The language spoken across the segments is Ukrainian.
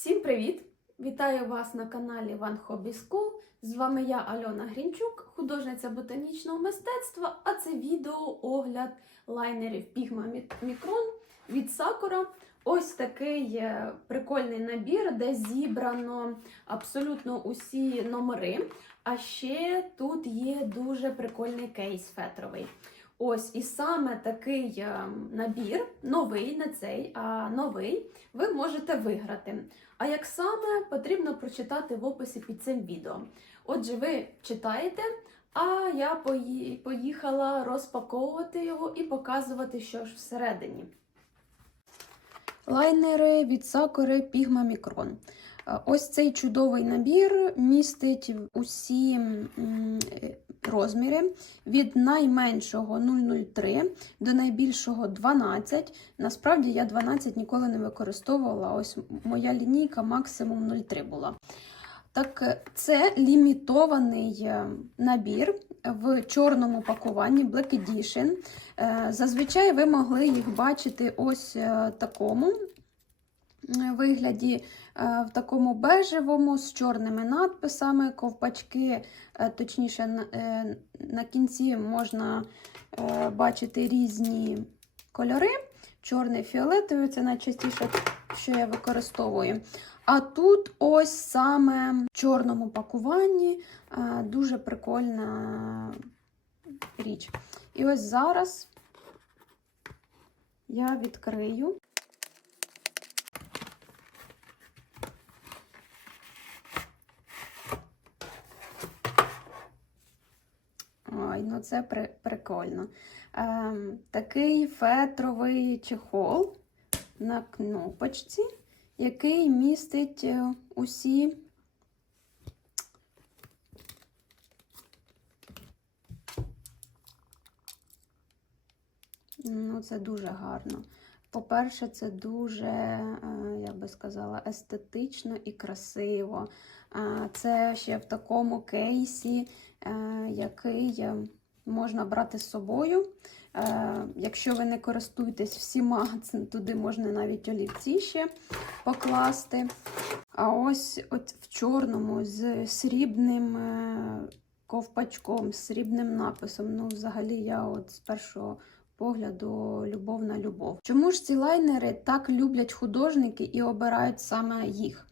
Всім привіт! Вітаю вас на каналі One Hobby School. З вами я Альона Грінчук, художниця ботанічного мистецтва, а це відео огляд лайнерів Pigma Micron від Sakura. Ось такий е, прикольний набір, де зібрано абсолютно усі номери. А ще тут є дуже прикольний кейс фетровий. Ось і саме такий е, набір, новий, не цей, а новий, ви можете виграти. А як саме потрібно прочитати в описі під цим відео. Отже, ви читаєте, а я поїхала розпаковувати його і показувати, що ж всередині. Лайнери від Sakura Pigma Micron. Е, Ось цей чудовий набір містить усі розміри від найменшого 0,03 до найбільшого 12. Насправді я 12 ніколи не використовувала. Ось моя лінійка максимум 0,3 була. Так, е, це лімітований е, набір в чорному пакуванні Black Edition. Е, Зазвичай ви могли їх бачити ось такому вигляді, е, в такому бежевому з чорними надписами, ковпачки, е, точніше, на- е, кінці можна бачити різні кольори. Чорний, фіолетовий це найчастіше, що я використовую. А тут ось саме в чорному пакуванні дуже прикольна річ. І ось зараз я відкрию. Ой, ну це при, прикольно. Ем, такий фетровий чехол на кнопочці, який містить е, усі Ну, це дуже гарно. По-перше, це дуже, е, я би сказала, естетично і красиво. Е, Це ще в такому кейсі, е, який е, можна брати з собою. Е, Якщо ви не користуєтесь всіма, туди можна навіть олівці ще покласти. А ось от в чорному з срібним е, ковпачком, з срібним написом. Ну, взагалі, я от з першого погляду любов на любов. Чому ж ці лайнери так люблять художники і обирають саме їх?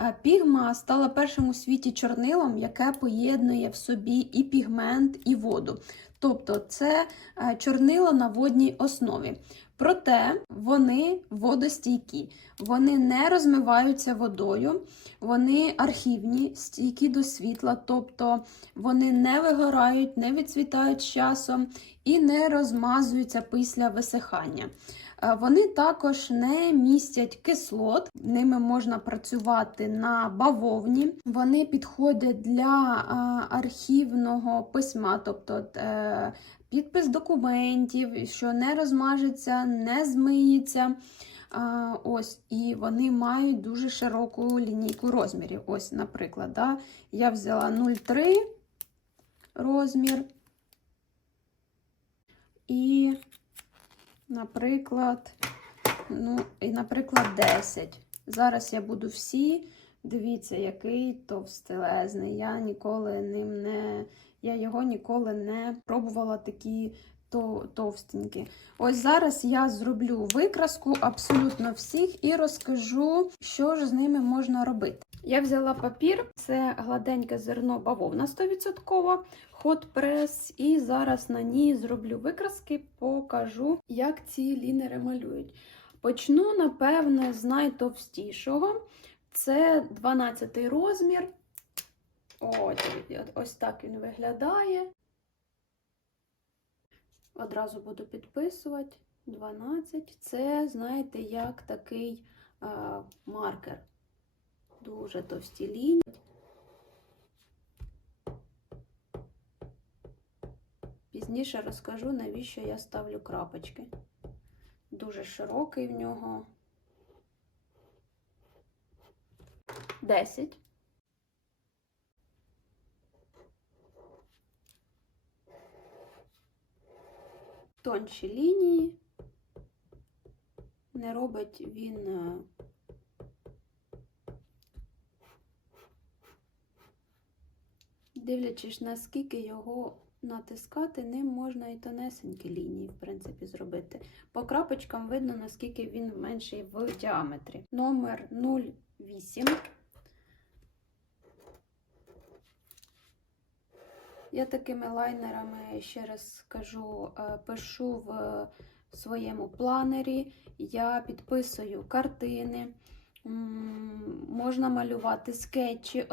Е, Пігма стала першим у світі чорнилом, яке поєднує в собі і пігмент, і воду. Тобто це е, чорнило на водній основі. Проте вони водостійкі, вони не розмиваються водою, вони архівні, стійкі до світла, тобто вони не вигорають, не відцвітають з часом і не розмазуються після висихання. Е, Вони також не містять кислот, ними можна працювати на бавовні. Вони підходять для е, архівного письма, тобто е, підпис документів, що не розмажеться, не змиється. Ось, і вони мають дуже широку лінійку розмірів. Ось, наприклад, да, я взяла 0,3 розмір. І, наприклад, ну, і, наприклад, 10. Зараз я буду всі. Дивіться, який товстелезний. Я ніколи ним не. Я його ніколи не пробувала такі товстенькі. Ось зараз я зроблю викраску абсолютно всіх і розкажу, що ж з ними можна робити. Я взяла папір, це гладеньке зерно бавовна 100%, хот прес, і зараз на ній зроблю викраски, покажу, як ці лінери малюють. Почну, напевне, з найтовстішого. Це 12 розмір. Ось, ось так він виглядає. Одразу буду підписувати. 12. Це, знаєте, як такий а, маркер. Дуже товсті лінії. Пізніше розкажу, навіщо я ставлю крапочки. Дуже широкий в нього. 10. тонші лінії, не робить він е, дивлячись, наскільки його натискати, ним можна і тонесенькі лінії, в принципі, зробити. По крапочкам видно, наскільки він менший в діаметрі. Номер 08. Я такими лайнерами, ще раз скажу, е, пишу в своєму планері, я підписую картини. Можна малювати скетчі,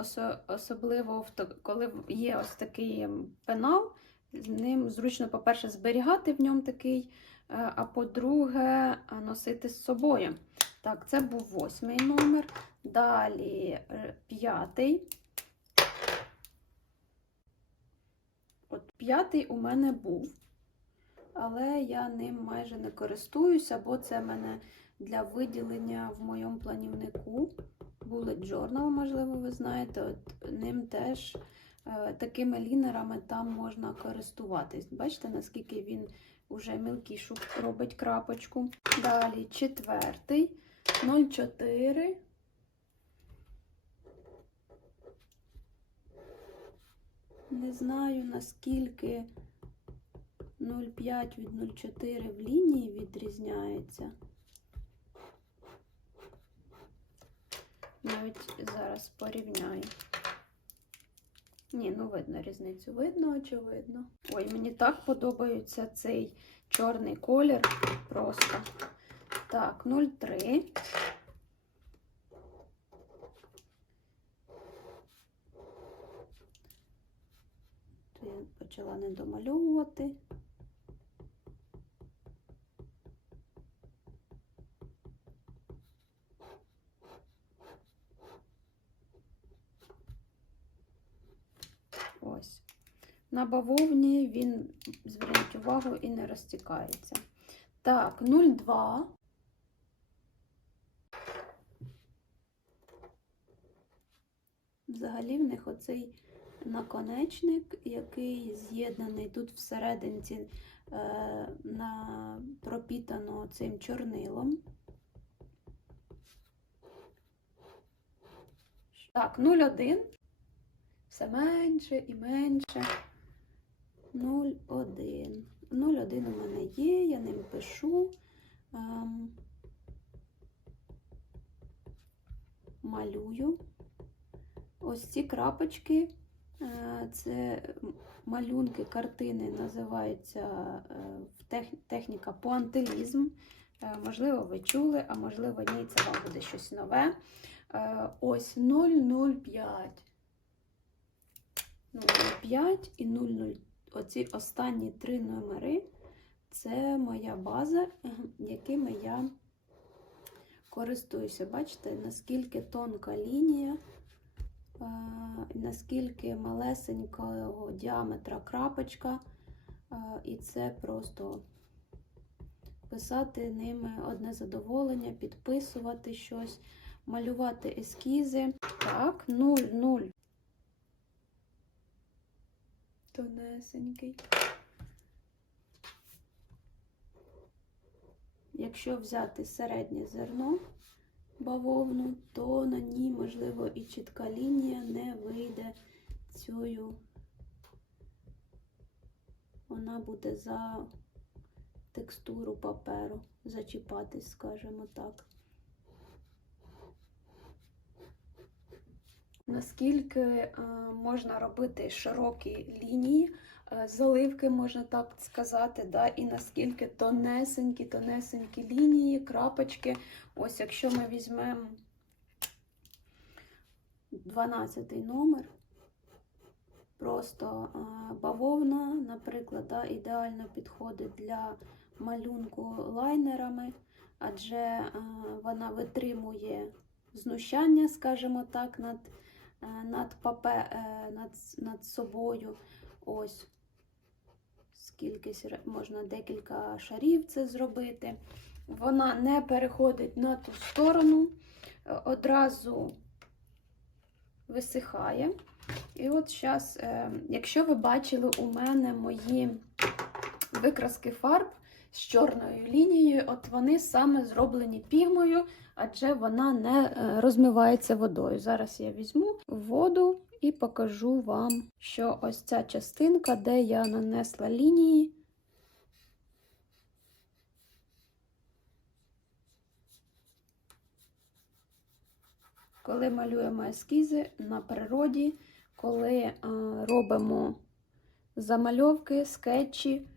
особливо коли є ось такий пенал. З ним зручно, по-перше, зберігати в ньому такий, е, а по-друге, е, носити з собою. Так, це був восьмий номер. Далі п'ятий. От п'ятий у мене був, але я ним майже не користуюся, бо це мене для виділення в моєму планівнику. Bullet Journal, можливо, ви знаєте, от ним теж е, такими лінерами там можна користуватись. Бачите, наскільки він вже мілкішу робить крапочку. Далі четвертий, 0,4. Не знаю, наскільки 0,5 від 0,4 в лінії відрізняється. Навіть зараз порівняю. Ні, ну видно різницю. Видно, очевидно. Ой, мені так подобається цей чорний колір. Просто. Так, 0,3. То почала не домальовувати. Ось. На бавовні він, зверніть увагу, і не розтікається. Так, 0,2. Взагалі в них оцей наконечник, який з'єднаний тут всерединці е, на, пропітано цим чорнилом. Так, 0,1. Все менше і менше. 0,1. 0,1 у мене є, я ним пишу. Ем, малюю. Ось ці крапочки, це малюнки, картини, називаються е, техніка пуантилізм. Е, Можливо, ви чули, а можливо, ні, це вам буде щось нове. Е, Ось 005. 005 і 00. Оці останні три номери це моя база, е, якими я користуюся. Бачите, наскільки тонка лінія, е, наскільки малесенького діаметра крапочка, е, і це просто писати ними одне задоволення, підписувати щось, малювати ескізи. Так, 0,0. Тонесенький. Якщо взяти середнє зерно бавовну, то на ній, можливо, і чітка лінія не вийде цю. Вона буде за текстуру паперу зачіпатись, скажімо так. Наскільки е, можна робити широкі лінії, заливки, можна так сказати, да, і наскільки тонесенькі, тонесенькі лінії, крапочки. Ось якщо ми візьмемо 12 номер, просто е, бавовна, наприклад, да, ідеально підходить для малюнку лайнерами, адже е, вона витримує знущання, скажімо так, над е, над, папе, е, над, над собою. Ось скільки можна декілька шарів це зробити. Вона не переходить на ту сторону, е, одразу висихає. І от зараз, якщо ви бачили у мене мої викраски фарб, з чорною лінією, от вони саме зроблені пігмою, адже вона не е, розмивається водою. Зараз я візьму воду і покажу вам, що ось ця частинка, де я нанесла лінії. Коли малюємо ескізи на природі, коли е, робимо замальовки, скетчі,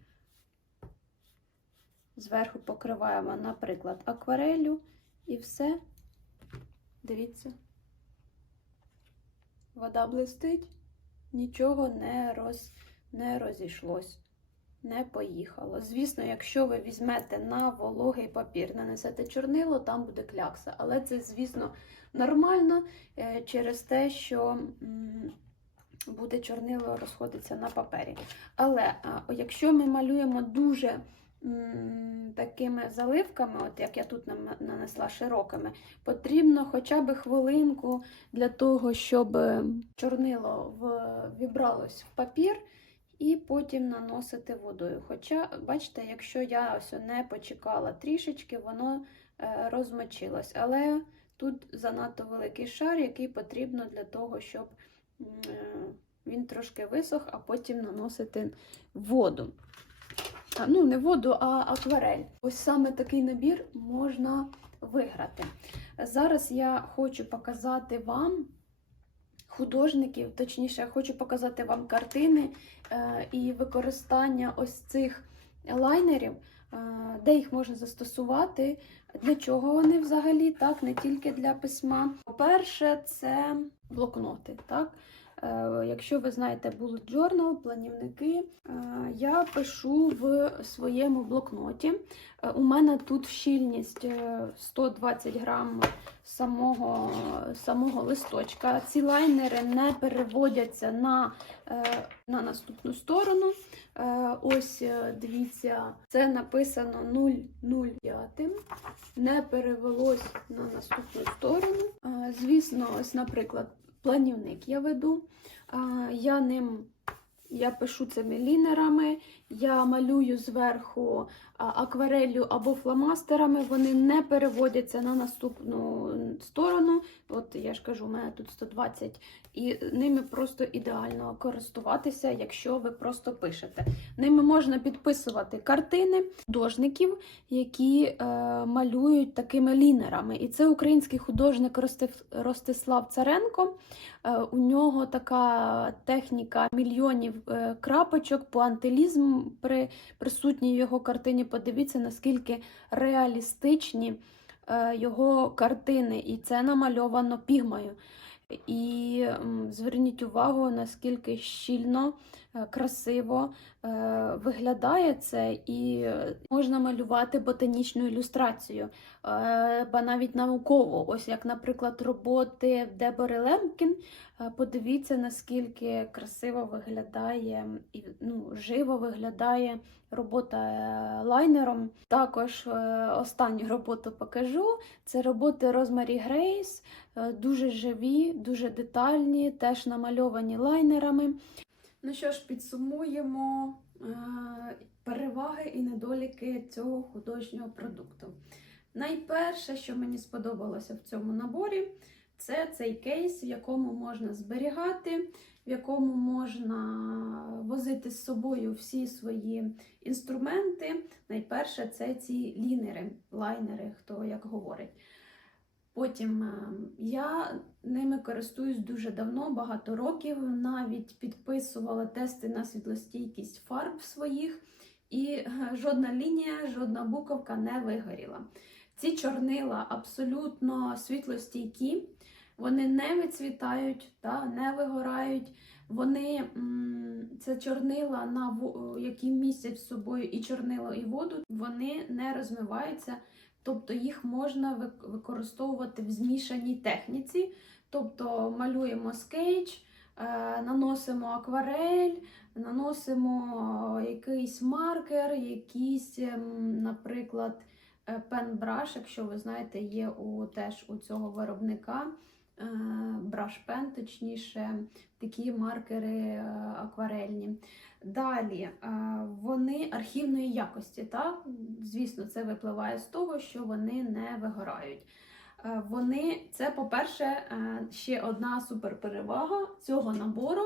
зверху покриваємо, наприклад, акварелю і все. Дивіться, вода блистить, нічого не, роз, не розійшлось, не поїхало. Звісно, якщо ви візьмете на вологий папір, нанесете чорнило, там буде клякса. Але це, звісно, нормально е, через те, що буде чорнило розходитися на папері. Але якщо ми малюємо дуже такими заливками, от як я тут нанесла широкими, потрібно хоча б хвилинку для того, щоб е, чорнило вібралось в папір. І потім наносити водою. Хоча, бачите, якщо я ось не почекала трішечки, воно е, розмочилось. Але тут занадто великий шар, який потрібно для того, щоб е, він трошки висох, а потім наносити воду. Ну, не воду, а акварель. Ось саме такий набір можна виграти. Зараз я хочу показати вам художників, точніше, я хочу показати вам картини е, і використання ось цих лайнерів, е, де їх можна застосувати, для чого вони взагалі, так, не тільки для письма. По-перше, це блокноти. так. Е, Якщо ви знаєте bullet journal, планівники, е, я пишу в своєму блокноті. Е, У мене тут щільність е, 120 грам самого, самого листочка. Ці лайнери не переводяться на, на наступну сторону. Ось дивіться, це написано 005, не перевелось на наступну сторону. Звісно, ось, наприклад, планівник я веду. Я ним я пишу цими лінерами, я малюю зверху аквареллю або фломастерами, вони не переводяться на наступну сторону. От я ж кажу, у мене тут 120, і ними просто ідеально користуватися, якщо ви просто пишете. Ними можна підписувати картини художників, які е, малюють такими лінерами. І це український художник Ростислав Царенко. Е, У нього така техніка мільйонів е, крапочок, пуантилізм при, присутній його картині. Подивіться, наскільки реалістичні е, його картини, і це намальовано пігмою. І зверніть увагу, наскільки щільно, е, красиво виглядає це, і е, можна малювати ботанічну ілюстрацію, е, ба навіть науково. Ось як, наприклад, роботи Дебори Лемкін. Е, Подивіться, наскільки красиво виглядає ну, живо виглядає робота е, лайнером. Також е, останню роботу покажу. Це роботи Розмарі Грейс, е, дуже живі, дуже детальні, теж намальовані лайнерами. Ну що ж, підсумуємо е, переваги і недоліки цього художнього продукту. Найперше, що мені сподобалося в цьому наборі, це цей кейс, в якому можна зберігати, в якому можна возити з собою всі свої інструменти. Найперше, це ці лінери, лайнери, хто як говорить. Потім е, я ними користуюсь дуже давно, багато років. Навіть підписувала тести на світлостійкість фарб своїх, і е, жодна лінія, жодна буковка не вигоріла. Ці чорнила абсолютно світлостійкі, вони не вицвітають, та, не вигорають. Вони це чорнила, на во- які містять в собою і чорнило, і воду, вони не розмиваються. Тобто їх можна використовувати в змішаній техніці. Тобто малюємо скетч, е, наносимо акварель, наносимо якийсь маркер, якийсь, ем, наприклад, е, пенбраш, якщо ви знаєте, є у, теж у цього виробника. Браш-пен, точніше, такі маркери е, акварельні. Далі е, вони архівної якості. Так? Звісно, це випливає з того, що вони не вигорають. Е, Вони, це, по-перше, ще одна суперперевага цього набору.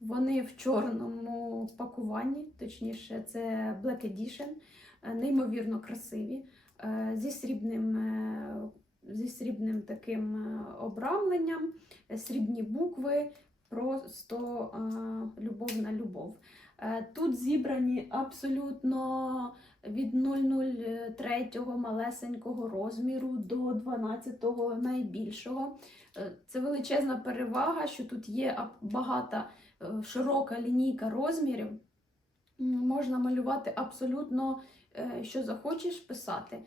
Вони в чорному пакуванні, точніше, це Black Edition, неймовірно красиві, зі срібним, зі срібним таким е, обрамленням, е, срібні букви, просто е, любов на любов. Тут зібрані абсолютно від 003 малесенького розміру до 12 найбільшого. Це величезна перевага, що тут є багата широка лінійка розмірів. Можна малювати абсолютно, що захочеш писати.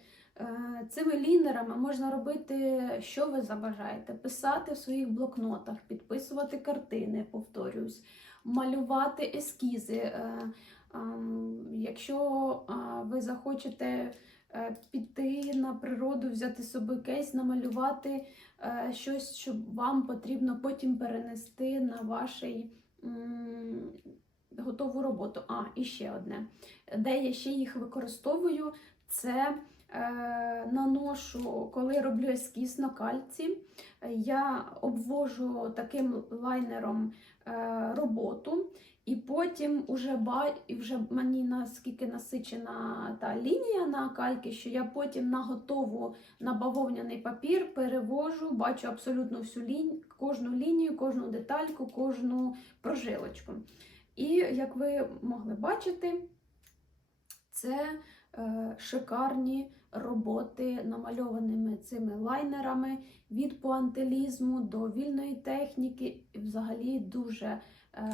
Е, Цими лінерами можна робити, що ви забажаєте, писати в своїх блокнотах, підписувати картини, повторюсь, малювати ескізи. Е, ем, Якщо ви захочете е, піти на природу, взяти з собою кейс, намалювати е, щось, що вам потрібно потім перенести на вашій готову роботу. А, і ще одне. Де я ще їх використовую, це е, наношу, коли роблю ескіз на кальці, е, я обвожу таким лайнером е, роботу. І потім уже ба... і вже мені наскільки насичена та лінія на кальки, що я потім на готову на бавовняний папір перевожу, бачу абсолютно всю лінію, кожну лінію, кожну детальку, кожну прожилочку. І як ви могли бачити, це е, шикарні роботи намальованими цими лайнерами від пуантилізму до вільної техніки. І взагалі дуже, е,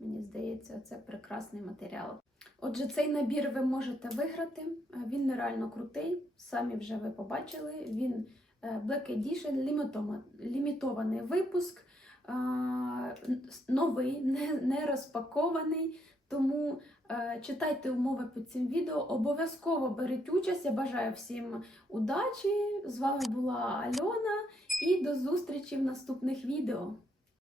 мені здається, це прекрасний матеріал. Отже, цей набір ви можете виграти. Е, Він нереально крутий, самі вже ви побачили. Він е, Black Edition, лімітований випуск, е, новий, не розпакований. Тому е, читайте умови під цим відео. Обов'язково беріть участь. Я бажаю всім удачі. З вами була Альона і до зустрічі в наступних відео.